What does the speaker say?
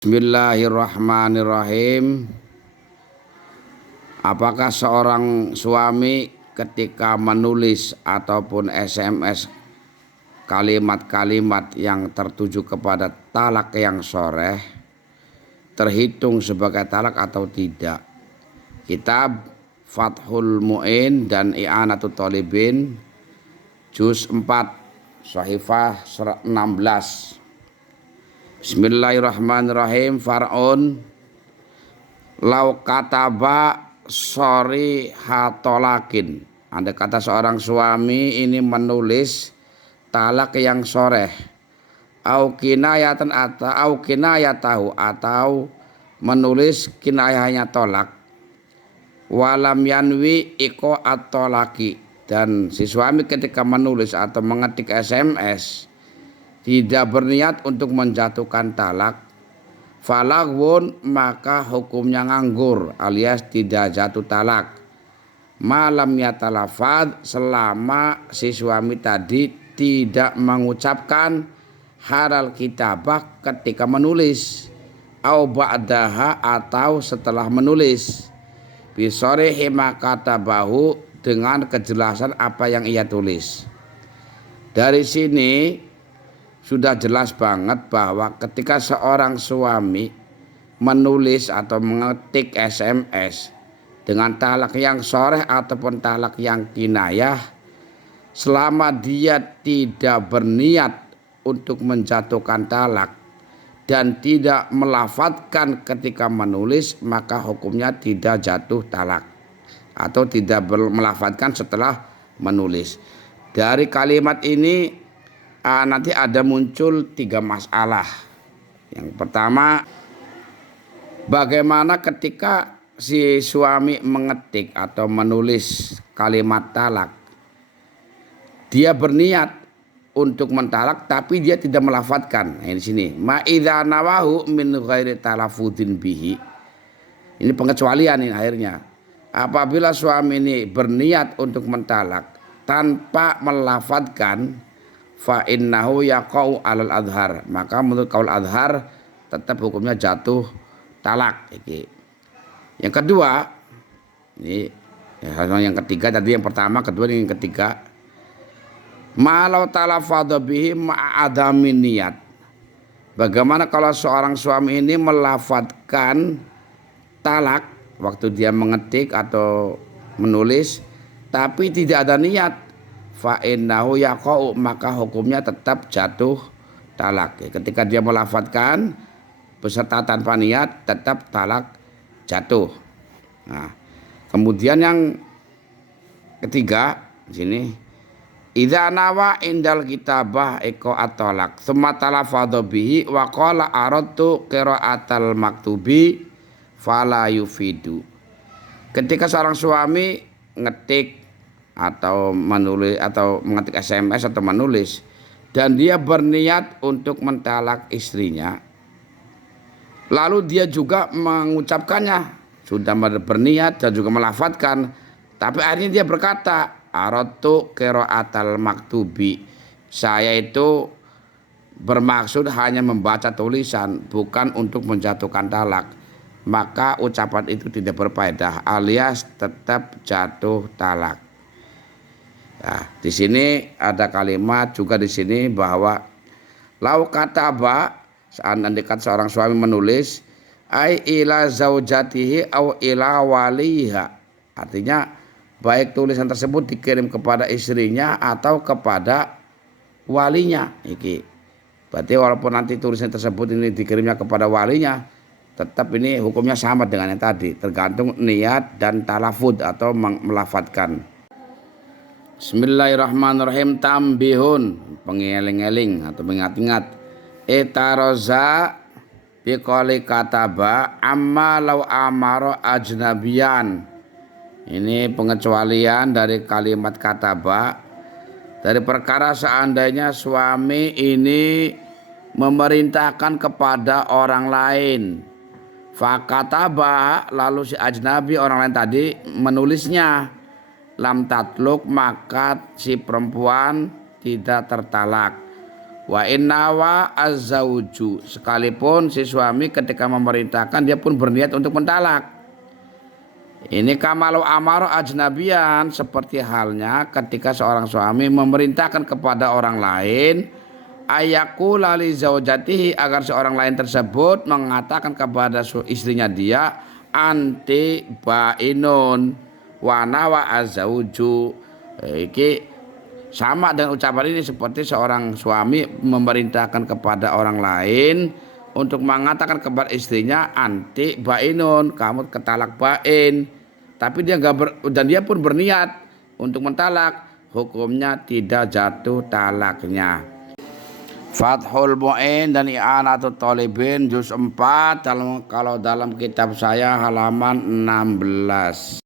Bismillahirrahmanirrahim. Apakah seorang suami ketika menulis ataupun SMS kalimat-kalimat yang tertuju kepada talak yang sharih terhitung sebagai talak atau tidak? Kitab Fathul Mu'in dan I'anatul Thalibin juz 4 Shahifah 16. Bismillahirrahmanirrahim. Far'un lau kataba sori hatolakin. Andai kata seorang suami ini menulis talak yang sharih, au kinayatan atau kinayatahu, atau menulis kinayahnya tolak, walam yanwi iko atolaki, dan si suami ketika menulis atau mengetik SMS tidak berniat untuk menjatuhkan talak, falagwun, maka hukumnya nganggur alias tidak jatuh talak. Malam yatalafad, selama si suami tadi tidak mengucapkan haral kitabah ketika menulis, au ba'daha, atau setelah menulis, bisorihi makatabahu, dengan kejelasan apa yang ia tulis. Dari sini sudah jelas banget bahwa ketika seorang suami menulis atau mengetik SMS dengan talak yang sharih ataupun talak yang kinayah, selama dia tidak berniat untuk menjatuhkan talak dan tidak melafadzkan ketika menulis, maka hukumnya tidak jatuh talak atau tidak melafadzkan setelah menulis. Dari kalimat ini nanti ada muncul 3 masalah. Yang pertama, bagaimana ketika si suami mengetik atau menulis kalimat talak, dia berniat untuk mentalak tapi dia tidak melafadzkan. Nah, di sini ma idza nawahu min ghairi talafudin bihi. Ini pengecualian ini akhirnya. Apabila suami ini berniat untuk mentalak tanpa melafadzkan, fa innahu yaqau alal adhar, maka menurut kaul adhar tetap hukumnya jatuh talak. Yang kedua, ini yang ketiga tadi, yang pertama, kedua, yang ketiga, malau talafadha bihi ma'adamin niat. Bagaimana kalau seorang suami ini melafadzkan talak waktu dia mengetik atau menulis tapi tidak ada niat, fa innahu yaqau, maka hukumnya tetap jatuh talak. Ketika dia melafadzkan beserta tanpa niat, tetap talak jatuh. Nah, kemudian yang ketiga di sini, idza nawa indal kitabah iko at-talaq tsumma talafadha bihi wa qala aradtu qira'atal maktubi fala yufidu. Ketika seorang suami ngetik atau menulis atau mengetik SMS atau menulis dan dia berniat untuk mentalak istrinya, lalu dia juga mengucapkannya, sudah berniat dan juga melafadzkan, tapi akhirnya dia berkata aradtu qira'atal maktubi, saya itu bermaksud hanya membaca tulisan, bukan untuk menjatuhkan talak, maka ucapan itu tidak berfaedah alias tetap jatuh talak. Nah, di sini ada kalimat juga di sini bahwa lau kataba, seandainya seorang suami menulis ai ila zaujatihi au ila waliha, artinya baik tulisan tersebut dikirim kepada istrinya atau kepada walinya. Berarti walaupun nanti tulisan tersebut ini dikirimnya kepada walinya, tetap ini hukumnya sama dengan yang tadi, tergantung niat dan talafud atau melafadzkan. Bismillahirrahmanirrahim. Tambihun, pengeling-eling atau mengingat-ingat, etaroza biqali kataba amma law amaro ajnabiyan. Ini pengecualian dari kalimat kataba, dari perkara seandainya suami ini memerintahkan kepada orang lain, fakataba, lalu si ajnabi orang lain tadi menulisnya, lam tatluk, maka si perempuan tidak tertalak, Wa innawa azzauju, sekalipun si suami ketika memerintahkan dia pun berniat untuk mentalak. Ini kamalu amaro ajnabian, seperti halnya ketika seorang suami memerintahkan kepada orang lain ayaqula li zaujatihi, agar seorang lain tersebut mengatakan kepada istrinya dia anti bainun wa nawa azzauju. Iki sama dengan ucapan ini seperti seorang suami memerintahkan kepada orang lain untuk mengatakan kepada istrinya anti bainun, kamu ketalak bain, tapi dan dia pun berniat untuk mentalak, hukumnya tidak jatuh talaknya. Fathul Mu'in dan I'anatul Thalibin juz 4 kalau dalam kitab saya halaman 16.